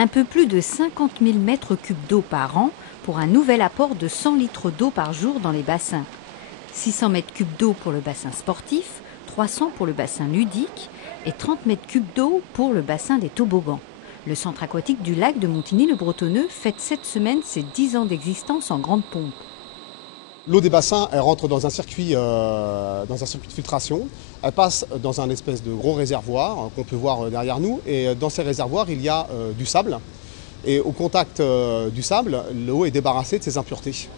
Un peu plus de 50 000 mètres cubes d'eau par an pour un nouvel apport de 100 litres d'eau par jour dans les bassins. 600 mètres cubes d'eau pour le bassin sportif, 300 pour le bassin ludique et 30 mètres cubes d'eau pour le bassin des toboggans. Le centre aquatique du lac de Montigny-le-Bretonneux fête cette semaine ses 10 ans d'existence en grande pompe. L'eau des bassins, elle rentre dans un circuit de filtration. Elle passe dans un espèce de gros réservoir qu'on peut voir derrière nous. Et dans ces réservoirs, il y a du sable. Et au contact du sable, l'eau est débarrassée de ses impuretés.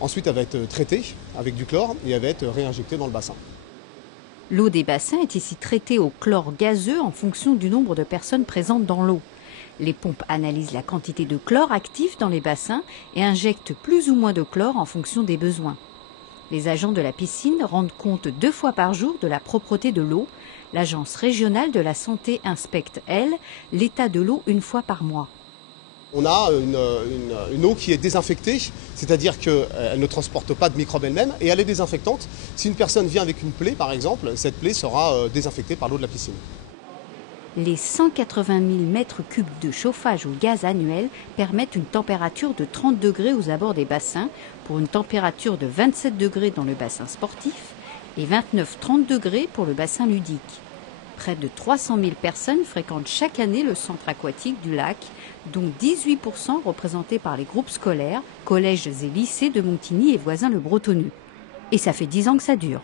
Ensuite, elle va être traitée avec du chlore et elle va être réinjectée dans le bassin. L'eau des bassins est ici traitée au chlore gazeux en fonction du nombre de personnes présentes dans l'eau. Les pompes analysent la quantité de chlore actif dans les bassins et injectent plus ou moins de chlore en fonction des besoins. Les agents de la piscine rendent compte 2 fois par jour de la propreté de l'eau. L'Agence régionale de la santé inspecte, elle, l'état de l'eau 1 fois par mois. On a une eau qui est désinfectée, c'est-à-dire qu'elle ne transporte pas de microbes elle-même et elle est désinfectante. Si une personne vient avec une plaie, par exemple, cette plaie sera désinfectée par l'eau de la piscine. Les 180 000 mètres cubes de chauffage au gaz annuel permettent une température de 30 degrés aux abords des bassins pour une température de 27 degrés dans le bassin sportif et 29-30 degrés pour le bassin ludique. Près de 300 000 personnes fréquentent chaque année le centre aquatique du lac, dont 18% représentés par les groupes scolaires, collèges et lycées de Montigny et voisins le Bretonneux. Et ça fait 10 ans que ça dure.